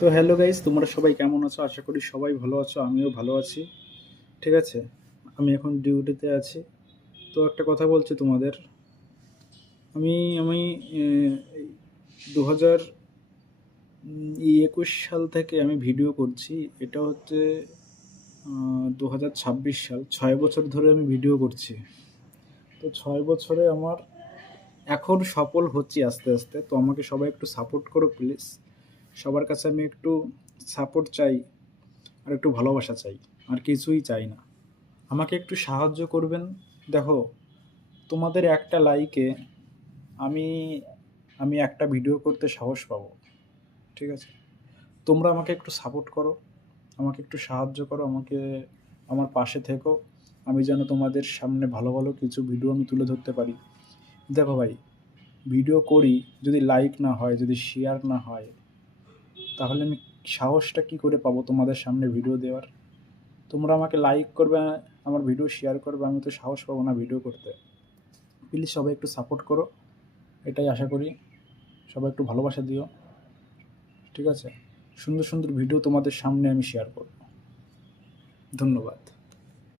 তো hello guys, তোমরা সবাই কেমন আছো? আশা করি সবাই ভালো আছো, আমিও ভালো আছি। ঠিক আছে, আমি এখন ডিউটিতে আছি। তো একটা কথা বলছি তোমাদের। আমি আমি 2021 সাল থেকে আমি ভিডিও করছি। এটা হচ্ছে 2026 সাল, 6 বছর ধরে আমি ভিডিও করছি। তো 6 বছরে আমার এখন সফল হচ্ছি আস্তে আস্তে। তো আমাকে সবাই একটু সাপোর্ট করো প্লিজ। সবার কাছে আমি একটু সাপোর্ট চাই, আর একটু ভালোবাসা চাই, আর কিছুই চাই না। আমাকে একটু সাহায্য করবেন। দেখো, তোমাদের একটা লাইকে আমি আমি একটা ভিডিও করতে সাহস পাবো। ঠিক আছে, তোমরা আমাকে একটু সাপোর্ট করো, আমাকে একটু সাহায্য করো, আমাকে আমার পাশে থেকো। আমি যেন তোমাদের সামনে ভালো ভালো কিছু ভিডিও আমি তুলে ধরতে পারি। দেখো ভাই, ভিডিও করি, যদি লাইক না হয়, যদি শেয়ার না হয়, তাহলে আমি সাহসটা কি করে পাবো তোমাদের সামনে ভিডিও দেওয়ার? তোমরা আমাকে লাইক করবে, আমার ভিডিও শেয়ার করবে, আমি তো সাহস পাবো না ভিডিও করতে। প্লিজ সবাই একটু সাপোর্ট করো, এটাই আশা করি। সবাই একটু ভালোবাসা দিও। ঠিক আছে, সুন্দর সুন্দর ভিডিও তোমাদের সামনে আমি শেয়ার করব। ধন্যবাদ।